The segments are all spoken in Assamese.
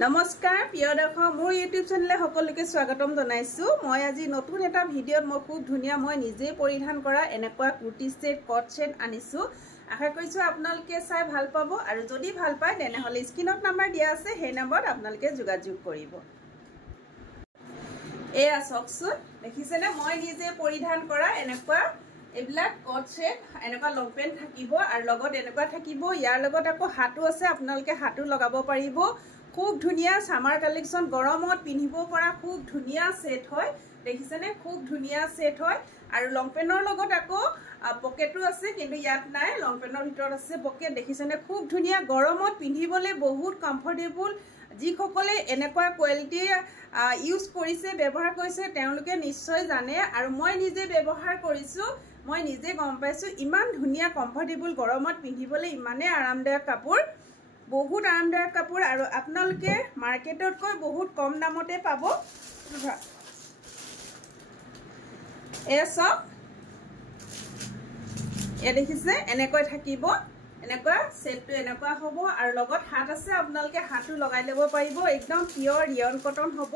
নমস্কাৰ প্ৰিয় দৰ্শক মোৰ ইউটিউব চেনেলে সকলোকে স্বাগতম জনাইছো মই আজি নতুন এটা ভিডিঅ'ত মই খুব ধুনিয়া মই নিজে পৰিধান কৰা এনেকুৱা কুৰ্তি সেট কট সেট আনিছো আশা কৰিছো আপোনালোকে চাই ভাল পাব আৰু যদি ভাল পায় তেনে হলে স্ক্ৰিনত নাম্বাৰ দিয়া আছে সেই নম্বৰত আপোনালোকে যোগাযোগ কৰিব এয়া চকচোন দেখিছেনে মই নিজে পৰিধান কৰা এনেকুৱা এবিলাক কট সেট এনেকুৱা লং পেন্ট থাকিব আৰু লগত এনেকুৱা থাকিব ইয়াৰ লগত আকৌ হাতু আছে আপোনালোকে হাতু লগাব পাৰিব খুব ধুনিয়া সামাৰ কালেকশন গৰমত পিন্ধিব পৰা খুব ধুনিয়া সেট হয় দেখিছেনে খুব ধুনিয়া সেট হয় আৰু লং পেনৰ লগত আকৌ পকেটও আছে কিন্তু ইয়াত নাই লং পেনৰ ভিতৰত আছে পকেট দেখিছেনে খুব ধুনিয়া গৰমত পিন্ধিবলে বহুত কমফৰ্টেবল যি সকলে এনেকুৱা কোৱালিটি ইউজ কৰিছে ব্যৱহাৰ কৰিছে তেওঁলোকে নিশ্চয় জানে আৰু মই নিজে ব্যৱহাৰ কৰিছো মই নিজে গম পাইছো ইমান ধুনিয়া কমফৰ্টেবল গৰমত পিন্ধিবলে ইমানে আৰামদায়ক কাপোৰ বহুত আৰামদায়ক কাপোৰ আৰু আপোনালোকে মাৰ্কেটত কৈ বহুত কম দামতে পাব এসব এ দেখিছে এনেকৈ থাকিব এনেকুৱা সেটটো এনেকুৱা হ'ব আৰু লগত হাত আছে আপোনালোকে হাতু লগাই লব পাৰিব একদম পিওৰ ৰিয়ন কটন হ'ব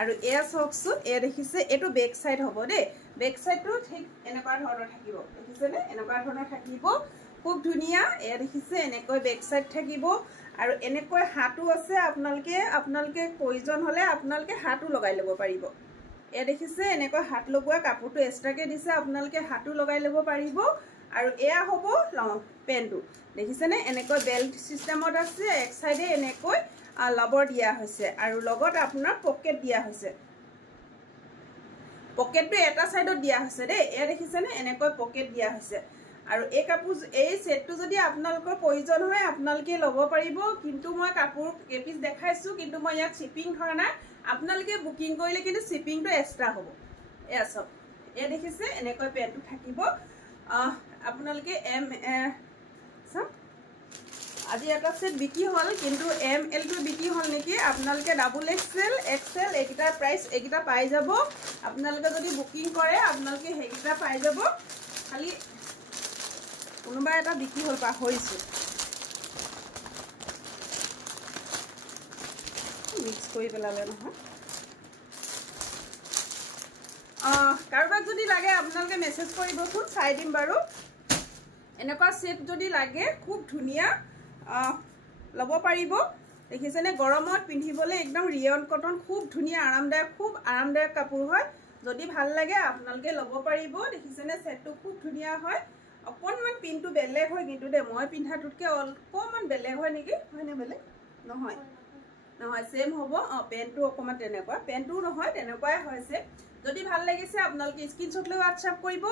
আৰু এয়া চকচোন এ দেখিছে এটো বেক সাইড হ'ব দে বেক সাইডটো ঠিক এনেকুৱা ধৰণৰ থাকিব দেখিছেনে এনেকুৱা ধৰণৰ থাকিব খুব ধুনিয়া এ দেখিছে এনেকৈ বেক সাইড থাকিব আৰু এনেকৈ হাতু আছে আপোনালোকে প্ৰয়োজন হলে আপোনালোকে হাতু লগাই লব পাৰিব এ দেখিছে এনেকৈ হাত লগোৱা কাপোৰটো এক্সট্ৰাকে দিছে আপোনালোকে হাতু লগাই লব পাৰিব আৰু এয়া হ'ব লং পেন্টটো দেখিছেনে এনেকৈ বেল্ট সিস্টেমত আছে এক সাইডে এনেকৈ লবৰ দিয়া হৈছে আৰু লগত আপোনাৰ পকেট দিয়া হৈছে পকেটটো এটা সাইডত দিয়া হৈছে দে এ দেখিছেনে এনেকৈ পকেট দিয়া হৈছে আৰু এই কাপোৰ এই সেটটো যদি আপোনালোকৰ প্ৰয়োজন হয় আপোনালোকে লব পাৰিব কিন্তু মই কাপোৰ কেপিস দেখাইছো কিন্তু মই ইয়াত শিপিং ধৰা নাই আপোনালোকে বুকিং কৰিলে কিন্তু শিপিংটো এক্সট্ৰা হ'ব এয়া সব এ দেখিছে এনেকৈ পেন্টটো থাকিব আপোনালোকে এম আজি এটা সেট বিকি হল কিন্তু এম এল টো বিকি হল নেকি আপোনালোকে ডাবল এক্সেল এক্সেল এইটা প্ৰাইস এইটা পাই যাব আপোনালোকে যদি বুকিং কৰে আপোনালোকে হেগিটা পাই যাব খালি কোনোবা এটা বিকি হল পাহৰিছো মিক্স কৰি পেলালে নহয় কাৰোবাক যদি লাগে আপোনালোকে মেসেজ কৰিবচোন চাই দিম বাৰু এনেকুৱা সেট যদি লাগে খুব ধুনিয়া লব পাৰিব দেখিছেনে গৰমত পিন্ধিবলে একদম ৰিয়ন কটন খুব ধুনিয়া আৰামদায়ক কাপোৰ হয় যদি ভাল লাগে আপোনালোকে লব পাৰিব দেখিছেনে সেটটো খুব ধুনিয়া হয় অকনমান পিনটো বেলেগ হয় কিন্তু দে মই পিন্ধাটোতকে অকনমান বেলেগ হয় নেকি হয়নে বেলেগ নহয় নহয় সেম হ'ব পেন্টটো অকমান তেনেকুৱা পেন্টটো নহয় তেনেকুৱাই হৈছে যদি ভাল লাগিছে আপোনালোকে স্ক্ৰিনশ্বট লৈ WhatsApp কৰিব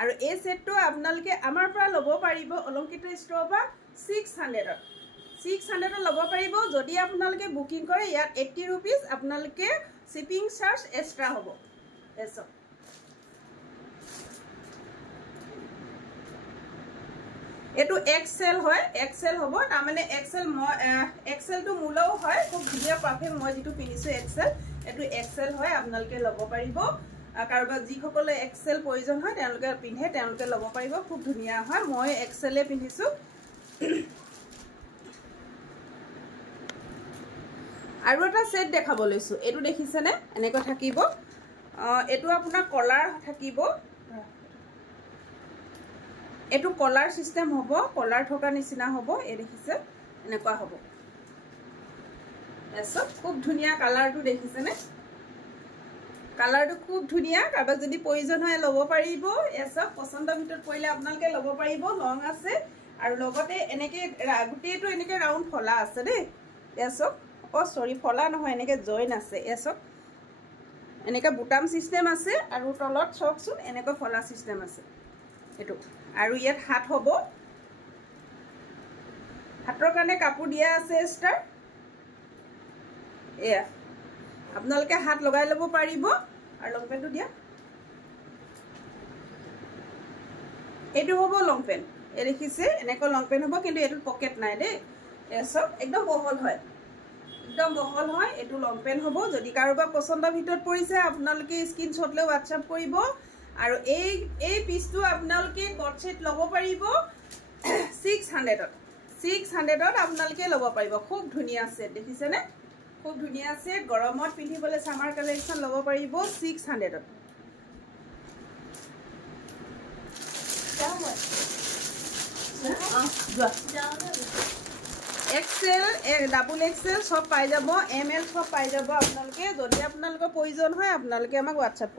আৰু এই সেটটো আপোনালোকে আমাৰ পৰা লব পাৰিব অলংকিত ষ্ট'ৰ পৰা 600 লব পাৰিব যদি আপোনালোকে বুকিং কৰে ইয়াত 80 रुपीस আপোনালোকে শিপিং চাৰ্জ এক্সট্ৰা হ'ব এসব এটো এক্সেল হয় এক্সেল হ'ব তাৰ মানে এক্সেল টো মূলও হয় খুব ধুনিয়া পাৰফেক্ট মই যেটো পিনিছো এক্সেল এটো এক্সেল হয় আপোনালোকে লব পাৰিব কাৰোবাক যি সকলে এক্সেল প্ৰয়োজন হয় তেওঁলোকে পিন্ধে তেওঁলোকে লব পাৰিব খুব ধুনিয়া হয় মই এক্সেলে পিন্ধিছো আৰু এটা সেট দেখাব লৈছো এটো দেখিছেনে এনেকৈ থাকিব এটো আপোনাৰ কলাৰ থাকিব এটো কলাৰ সিস্টেম হ'ব কলাৰ থকা নিচিনা হ'ব এ দেখিছে এনেকুৱা হ'ব এসব খুব ধুনিয়া কালাৰটো দেখিছেনে কালাৰটো খুব ধুনিয়া কাৰোবাক যদি প্ৰয়োজন হয় লব পাৰিব এসব পছন্দ ভিতৰত পৰিলে আপোনালোকে লব পাৰিব লং আছে আৰু লগতে এনেকে গুটেটো এনেকে ৰাউন্ড ফলা আছে দে এসব সৰি ফলা নহয় এনেকে জয়েন আছে এসব এনেকা বুটাম সিস্টেম আছে আৰু তলত চকচোন এনেকৈ ফলা সিস্টেম আছে এটো আৰু ইয়াত হাত হ'ব হাতৰ কাৰণে কাপোৰ দিয়া আছে ষ্টাৰ এয়া আপোনালোকে হাত লগাই লব পাৰিব আৰু লং পেন্টটো দিয়া এটো হ'ব লং পেন্ট এ দেখিছে এনেকৈ লং পেন্ট হ'ব কিন্তু এটো পকেট নাই দে এসব একদম বহল হয় এটো লং পেন্ট হ'ব যদি কাৰোবাক পছন্দৰ ভিতৰত পৰিছে আপোনালোকে স্ক্ৰিনশ্বট লৈ WhatsApp কৰিব আৰু এই পিসটো আপোনালোকে কট সেট লব পাৰিব 600 ত আপোনালোকে লব পাৰিব খুব ধুনিয়া সেট দেখিছেনে খুব ধুনীয়া আছে গৰমত পিন্ধিবলৈ সামাৰ কালেকশন ল'ব পাৰিব 600ত এক্সেল ডাবল এক্সেল সব পাই যাব এমএল সব পাই যাব আপোনালোকে যদি আপোনালোকৰ প্ৰয়োজন হয় আপোনালোকে আমাক WhatsApp